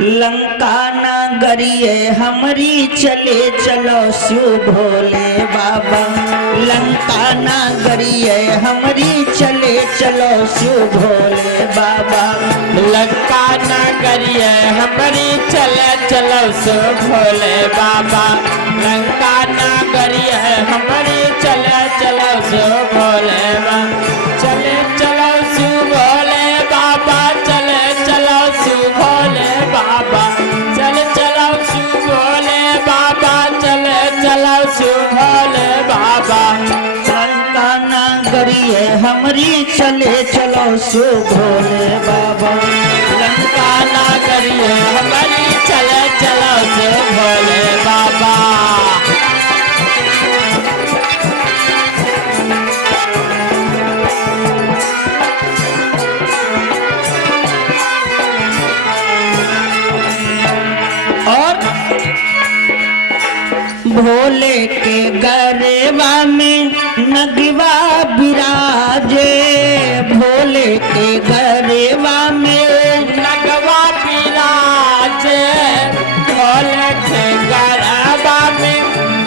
लंका नगरिए हमारी चले चलो शिव भोले बाबा। लंका नगरिए हमारी चले चलो शिव भोले बाबा। लंका नगरिए हमारी चले चलो शिव भोले बाबा। लंका नगरिए हमारी चले चलो शिव भोले बाबा। चले चलो शिव भोले बाबा। चले चलो शिव भोले बाबा। चले चलो शिव भोले बाबा। चले चलो शिव भोले बाबा। लंका नगरिए हमारी चले चलो शिव भोले बाबा। लंका नगरिए हमारी चले चलो शिव भोले बाबा। भोले के गरबा में नगवा विराजे। भोले के गरबा में नगवा विराजे। भोले के गरबा में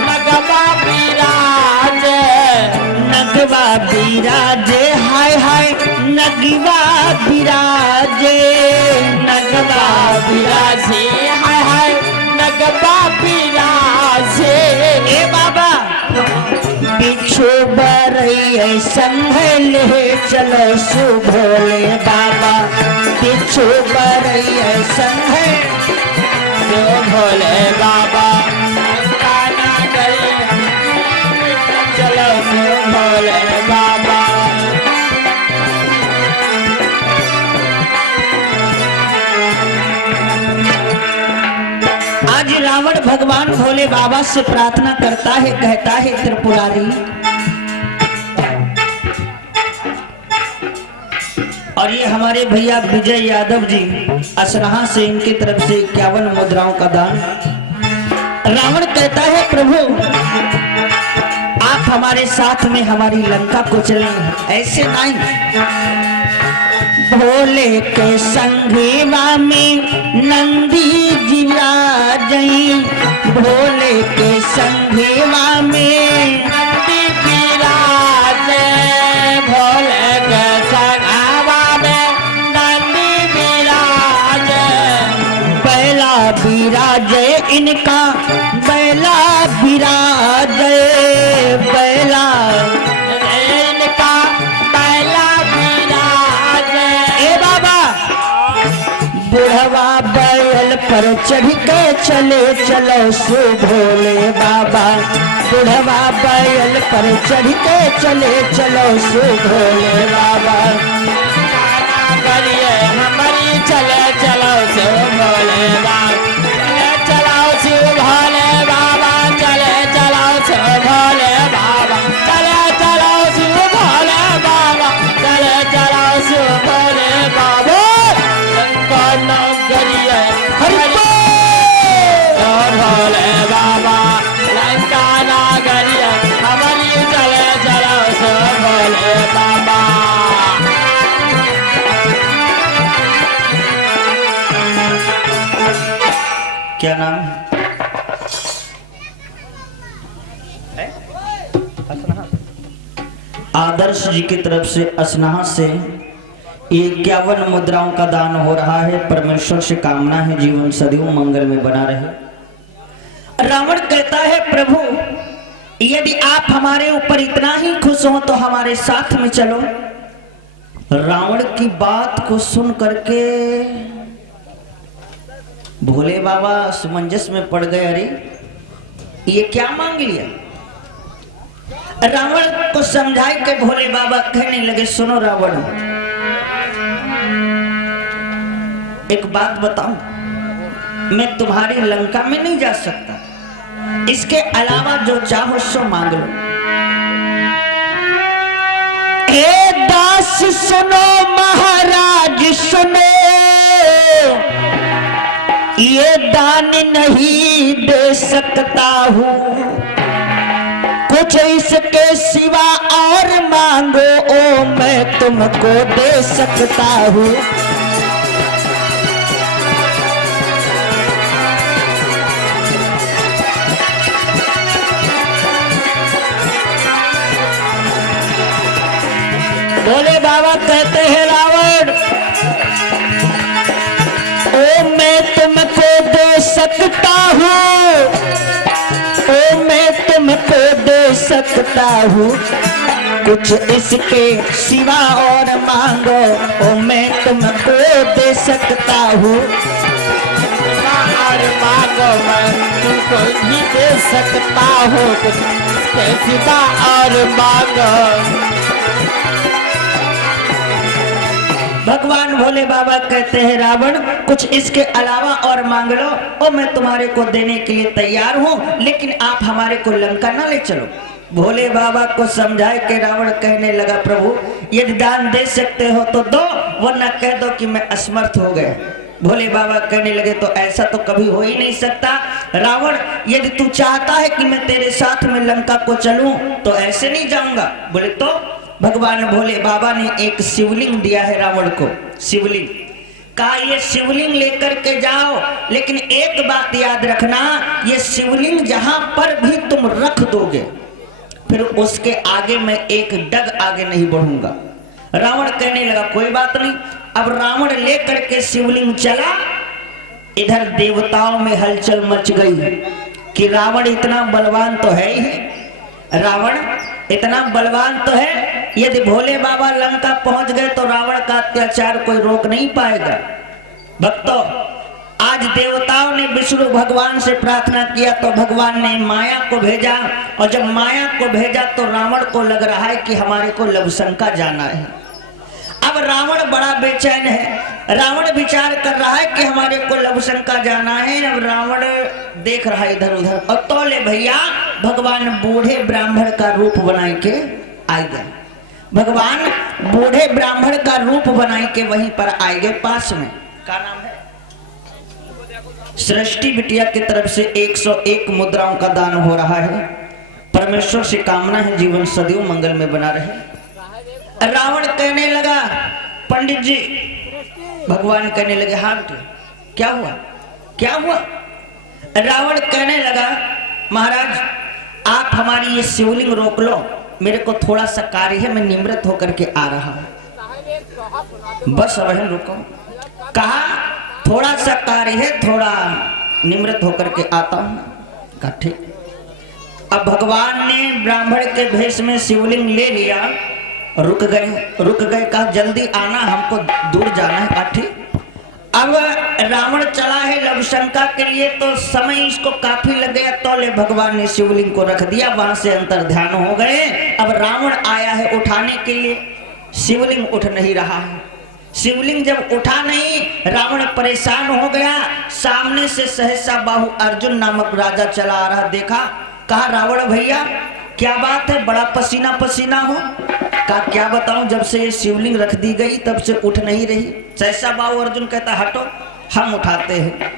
नगवा विराजे। नगवा विराजे हाय हाय नगवा विराजे। नगवा विराजे हाय हाय नगवा विराजे। ए बाबा बिच्छू बरैया संभल चलो शिव भोले बाबा। बिच्छू बरैया संभल शिव भोले बाबा। लंका नगरिए चलो शिव भोले बाबा। आज रावण भगवान भोले बाबा से प्रार्थना करता है, कहता है त्रिपुरारी और ये हमारे भैया विजय यादव जी असनहा से इनकी तरफ से 51 मुद्राओं का दान। रावण कहता है प्रभु आप हमारे साथ में हमारी लंका को चलें, ऐसे नहीं। भोले के संगीवा में नंदी जी विराजई। भोले के संगीवा में नंदी विराजे। भोले के संगवा में नंदी विराजे। बैला विराजे इनका बैला विराजे। बैला इनका बैला विराजे। ए बाबा बुढ़वा बैल पर चढ़ के चले चलो शिव भोले बाबा। बुढ़वा बैल पर चढ़ के चले चलो शिव भोले बाबा। करिए हमारी चले चलो शिव भोले बाबा। चले चलो शिव भोले बाबा। चले चलो शिव भोले बाबा। चले चलो शिव भोले बाबा। चले चलो शिव भोले बाबा। लंका नगरिए हमारी भोले बाबा। लंका नगरिए हमारी चले चलो शिव भोले बाबा। क्या नाम है? आदर्श जी की तरफ से असनहा से 51 मुद्राओं का दान हो रहा है। परमेश्वर से कामना है जीवन सदैव मंगल में बना रहे। रावण कहता है प्रभु यदि आप हमारे ऊपर इतना ही खुश हो तो हमारे साथ में चलो। रावण की बात को सुन करके भोले बाबा सुमंजस में पड़ गए। अरे ये क्या मांग लिया? रावण को समझाए के भोले बाबा कहने लगे सुनो रावण एक बात बताऊं, मैं तुम्हारी लंका में नहीं जा सकता, इसके अलावा जो चाहो सो मांग लो। हे दास सुनो महाराज सुनो, ये दान नहीं दे सकता हूँ, कुछ इसके सिवा और मांगो ओ मैं तुमको दे सकता हूँ। कहते हैं रावण, ओ मैं तुमको दे सकता हूँ, ओ मैं तुमको दे सकता हूँ, कुछ इसके सिवा और मांगो, ओ मैं तुमको दे सकता हूँ, और मांगो मैं तुमको ही दे सकता हूँ, कुछ इसके सिवा और मांगो। भगवान भोले बाबा कहते हैं रावण कुछ इसके अलावा और मांग लो, और मैं तुम्हारे को देने के लिए तैयार हूँ, लेकिन आप हमारे को लंका ना ले चलो। भोले बाबा को समझाए के रावण कहने लगा, प्रभु यदि दान दे सकते हो तो दो, वरना कह दो कि मैं असमर्थ हो गया। भोले बाबा कहने लगे, तो ऐसा तो कभी हो ही नहीं सकता रावण, यदि तू चाहता है कि मैं तेरे साथ में लंका को चलूं तो ऐसे नहीं जाऊंगा। बोले तो भगवान भोले बाबा ने एक शिवलिंग दिया है रावण को, शिवलिंग कहा ये शिवलिंग लेकर के जाओ, लेकिन एक बात याद रखना, ये शिवलिंग जहां पर भी तुम रख दोगे फिर उसके आगे मैं एक डग आगे नहीं बढ़ूंगा। रावण कहने लगा कोई बात नहीं। अब रावण लेकर के शिवलिंग चला, इधर देवताओं में हलचल मच गई कि रावण इतना बलवान तो है ही, रावण इतना बलवान तो है, यदि भोले बाबा लंका पहुंच गए तो रावण का अत्याचार कोई रोक नहीं पाएगा। भक्तों, आज देवताओं ने विष्णु भगवान से प्रार्थना किया तो भगवान ने माया को भेजा, और जब माया को भेजा तो रावण को लग रहा है कि हमारे को लवशंका जाना है। अब रावण बड़ा बेचैन है, रावण विचार कर रहा है कि हमारे को लवशंका जाना है। अब रावण देख रहा है इधर उधर, और तोले भैया भगवान बूढ़े ब्राह्मण का रूप बनाए के आ गए। भगवान बूढ़े ब्राह्मण का रूप बनाए के वहीं पर आए गए। पास में क्या नाम है, सृष्टि बिटिया की तरफ से 101 मुद्राओं का दान हो रहा है। परमेश्वर से कामना है जीवन सदैव मंगल में बना रहे। रावण कहने लगा, पंडित जी, भगवान कहने लगे हाँ क्या हुआ क्या हुआ। रावण कहने लगा, महाराज आप हमारी ये शिवलिंग रोक लो, मेरे को थोड़ा सा कार्य है, मैं निमृत होकर के आ रहा हूं। बस अब रुको, कहा थोड़ा सा कार्य है, थोड़ा निमृत होकर के आता हूं। कहा ठीक। अब भगवान ने ब्राह्मण के भेष में शिवलिंग ले लिया, रुक गए, कहा जल्दी आना, हमको दूर जाना है। कहा ठीक। अब रावण चला है लवशंका के लिए, तो समय इसको काफी लग गया, तोले भगवान ने शिवलिंग को रख दिया, वहां से अंतर ध्यान हो गए। अब रावण आया है उठाने के लिए, शिवलिंग उठ नहीं रहा है। शिवलिंग जब उठा नहीं, रावण परेशान हो गया। सामने से सहसा बाहु अर्जुन नामक राजा चला आ रहा, देखा, कहा रावण भैया क्या बात है, बड़ा पसीना पसीना हो। कहा क्या बताऊं, जब से ये शिवलिंग रख दी गई तब से उठ नहीं रही। सहसा बाहु अर्जुन कहता हटो, हम उठाते हैं,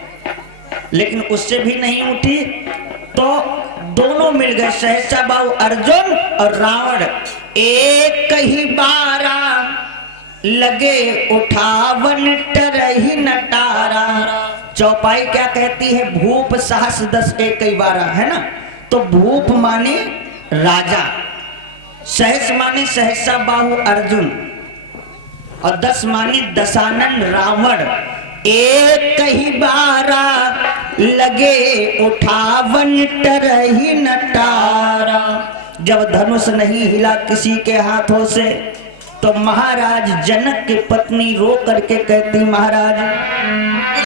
लेकिन उससे भी नहीं उठी। तो दोनों मिल गए, सहसा बाहु अर्जुन और रावण, एक ही बारा लगे उठावन टरही नटारा। चौपाई क्या कहती है, भूप सहस 10 एक ही बारा, है ना। तो भूप माने राजा, सहस माने सहसा बाहु अर्जुन, और 10 माने दशानन रावण। एक ही बारा लगे उठावन टरही नटारा। जब धनुष नहीं हिला किसी के हाथों से, तो महाराज जनक की पत्नी रो करके कहती, महाराज